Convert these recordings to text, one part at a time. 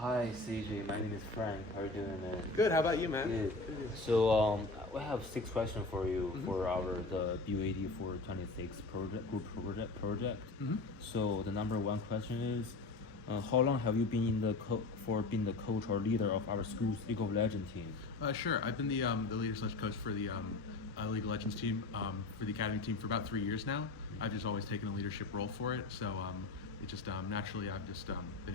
Hi CJ, my name is Frank. How are you doing, man? Good. How about you, man? Good. So we have six questions for you for our the BUAD 426 project. So the number one question is, how long have you been in the being the coach or leader of our school's League of Legends team? Sure. I've been the leader slash coach for the League of Legends team, for the academy team for about 3 years now. I've just always taken a leadership role for it. So it just naturally I've just been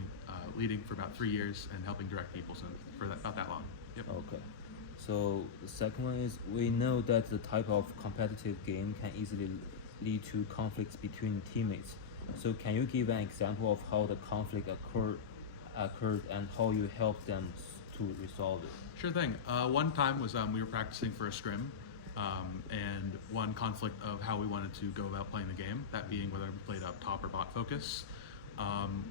leading for about 3 years and helping direct people for about that long. Yep. Okay. So the second one is, we know that the type of competitive game can easily lead to conflicts between teammates. So can you give an example of how the conflict occurred and how you helped them to resolve it? Sure thing. One time was we were practicing for a scrim, and one conflict of how we wanted to go about playing the game, that being whether we played up top or bot focus.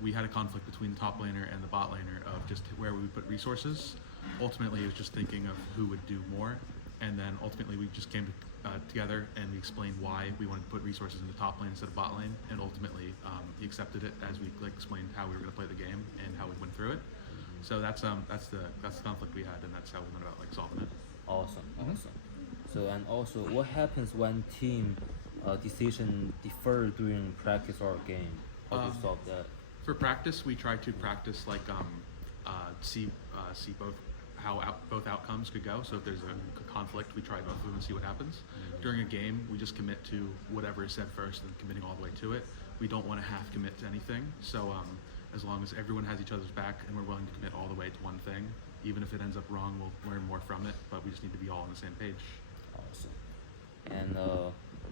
We had a conflict between the top laner and the bot laner of just where we would put resources. Ultimately, it was just thinking of who would do more, and then ultimately we just came together and we explained why we wanted to put resources in the top lane instead of bot lane, and ultimately he accepted it as we explained how we were going to play the game and how we went through it. So that's the conflict we had, and that's how we went about solving it. Awesome. So, and also, what happens when team decision differ during practice or game? How do you solve that? For practice, we try to practice see both both outcomes could go. So if there's a conflict, we try both of them and see what happens. During a game, we just commit to whatever is said first and committing all the way to it. We don't want to half commit to anything. So as long as everyone has each other's back and we're willing to commit all the way to one thing, even if it ends up wrong, we'll learn more from it. But we just need to be all on the same page. Awesome. And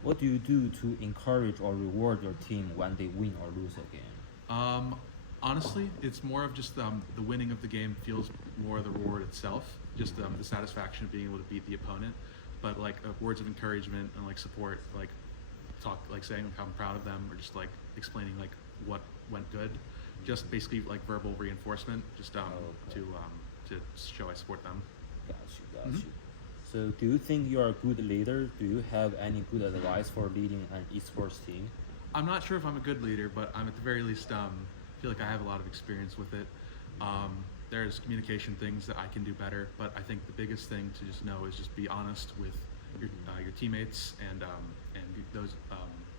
what do you do to encourage or reward your team when they win or lose a game? Honestly, it's more of just the winning of the game feels more the reward itself, just the satisfaction of being able to beat the opponent. But words of encouragement and support, saying how I'm proud of them, or just explaining what went good, just basically verbal reinforcement, just to show I support them. Got you. So do you think you are a good leader? Do you have any good advice for leading an esports team? I'm not sure if I'm a good leader, but I'm at the very least feel like I have a lot of experience with it. There's communication things that I can do better, but I think the biggest thing to just know is just be honest with your teammates and those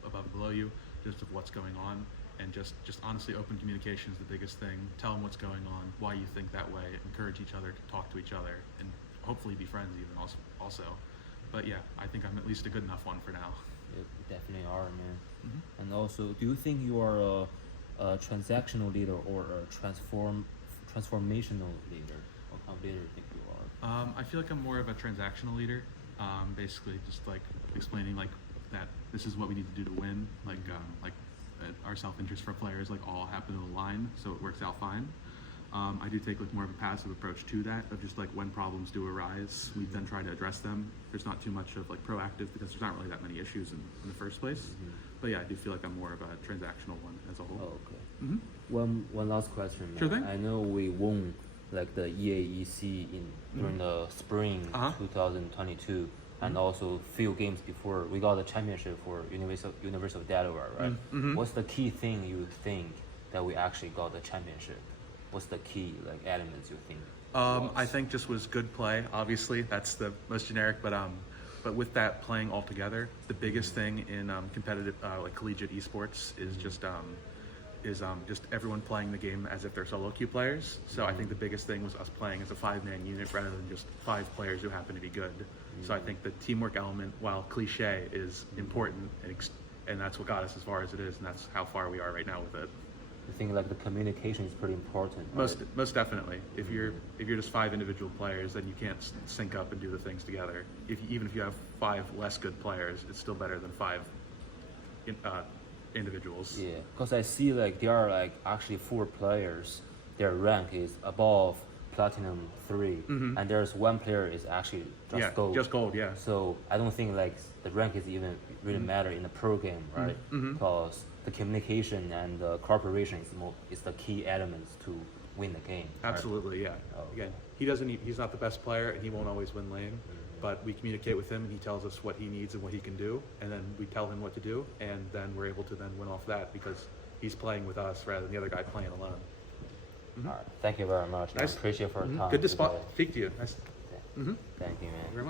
above and below you, just of what's going on, and just honestly open communication is the biggest thing. Tell them what's going on, why you think that way, encourage each other to talk to each other, and hopefully be friends even also. But yeah, I think I'm at least a good enough one for now. You definitely are, man. And also, do you think you are a transactional leader or a transformational leader? What kind of leader do you think you are? I feel like I'm more of a transactional leader. Basically, just explaining that this is what we need to do to win. Our self-interest for players all happen to align, so it works out fine. I do take more of a passive approach to that, of just when problems do arise, we then try to address them. There's not too much of proactive, because there's not really that many issues in the first place. But yeah, I do feel like I'm more of a transactional one as a whole. Oh, okay. One last question, man. Sure thing. I know we won the EAEC during the spring 2022, and also few games before we got the championship for University of Delaware, right? What's the key thing you think that we actually got the championship? What's the key elements you think? I think just was good play. Obviously, that's the most generic, but with that playing all together, the biggest thing in competitive collegiate esports is just everyone playing the game as if they're solo queue players. So I think the biggest thing was us playing as a 5-man unit rather than just 5 players who happen to be good. So I think the teamwork element, while cliche, is important, and that's what got us as far as it is, and that's how far we are right now with it. I think the communication is pretty important. Most definitely. If you're just 5 individual players, then you can't sync up and do the things together. Even if you have 5 less good players, it's still better than 5 individuals. Yeah, because I see there are actually 4 players. Their rank is above Platinum 3, and there's 1 player is actually just gold. Just gold, yeah. So I don't think the rank is even really matter in the pro game, right? Because the communication and the cooperation is the key elements to win the game. Absolutely, right? yeah. Oh. Again, he's not the best player, and he won't always win lane. But we communicate with him, and he tells us what he needs and what he can do, and then we tell him what to do, and then we're able to then win off that because he's playing with us rather than the other guy playing alone. All right. Thank you very much. Nice. I appreciate for your time. Good to today. speak to you. Nice. Thank you, man. Very much.